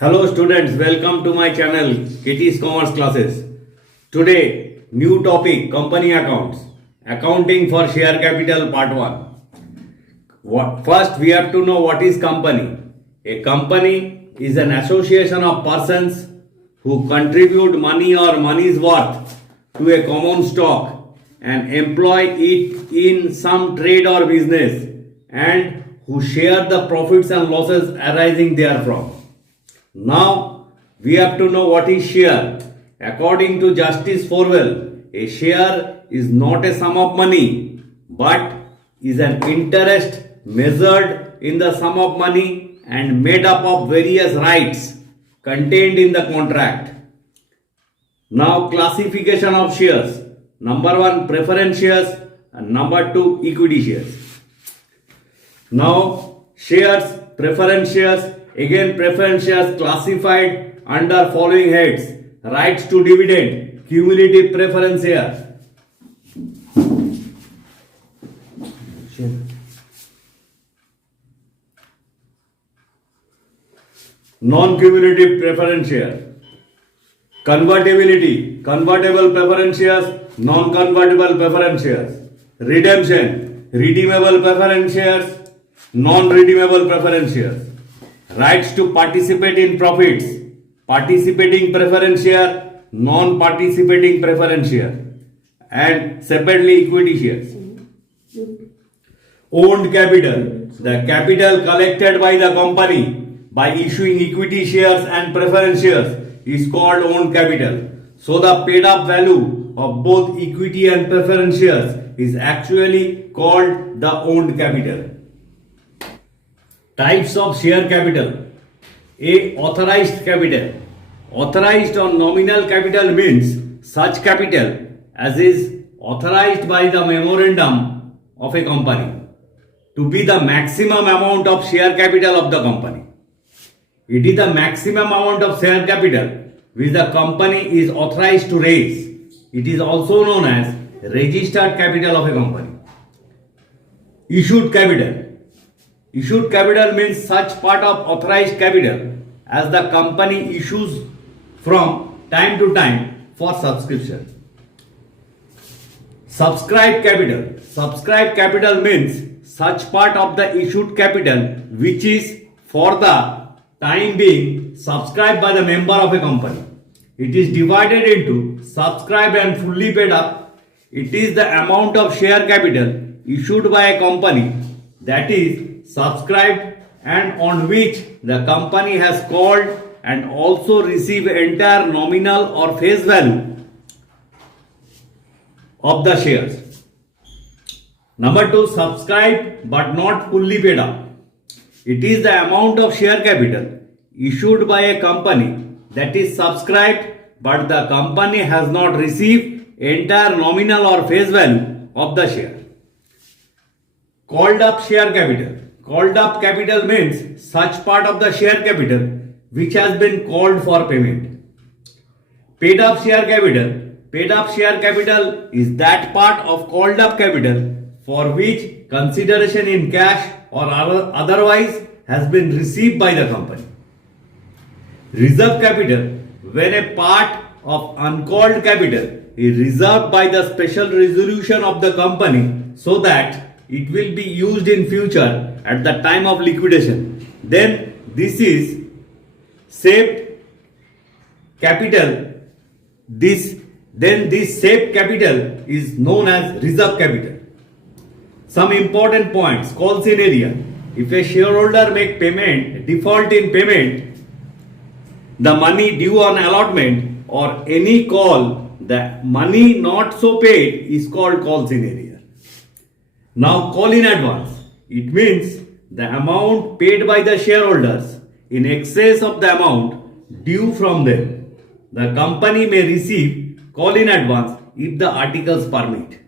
Hello students, welcome to my channel KT's Commerce Classes. Today, new topic company accounts. Accounting for share capital part 1. First, we have to know what is company. A company is an association of persons who contribute money or money's worth to a common stock and employ it in some trade or business and who share the profits and losses arising therefrom. Now, we have to know what is share. According to Justice Forwell, a share is not a sum of money but is an interest measured in the sum of money and made up of various rights contained in the contract. Now, classification of shares. Number 1, preference shares, and number 2, equity shares. Now, shares, preference shares. Again, preference shares classified under following heads: rights to dividend, cumulative preference shares, non-cumulative preference share, convertibility, convertible preference shares, non-convertible preference shares, redemption, redeemable preference shares, non-redeemable preference shares. Rights to participate in profits, participating preference share, non-participating preference share, and separately equity shares. Owned capital, the capital collected by the company by issuing equity shares and preference shares is called owned capital. So the paid up value of both equity and preference shares is actually called the owned capital. Types of share capital. A. Authorized capital. Authorized or nominal capital means such capital as is authorized by the memorandum of a company to be the maximum amount of share capital of the company. It is the maximum amount of share capital which the company is authorized to raise. It is also known as registered capital of a company. Issued capital. Issued capital means such part of authorized capital as the company issues from time to time for subscription. Subscribed capital. Subscribed capital means such part of the issued capital which is for the time being subscribed by the member of a company. It is divided into subscribed and fully paid up. It is the amount of share capital issued by a company that is subscribed and on which the company has called and also received entire nominal or face value of the shares. Number 2, subscribed but not fully paid up. It is the amount of share capital issued by a company that is subscribed but the company has not received entire nominal or face value of the share. Called up share capital. Called up capital means such part of the share capital which has been called for payment. Paid up share capital. Paid up share capital is that part of called up capital for which consideration in cash or otherwise has been received by the company. Reserve capital, when a part of uncalled capital is reserved by the special resolution of the company so that it will be used in future at the time of liquidation, then this is saved capital. This saved capital is known as reserve capital. Some important points. Call scenario. If a shareholder make payment, default in payment, the money due on allotment or any call, the money not so paid is called call scenario. Now, call in advance. It means the amount paid by the shareholders in excess of the amount due from them. The company may receive call in advance if the articles permit.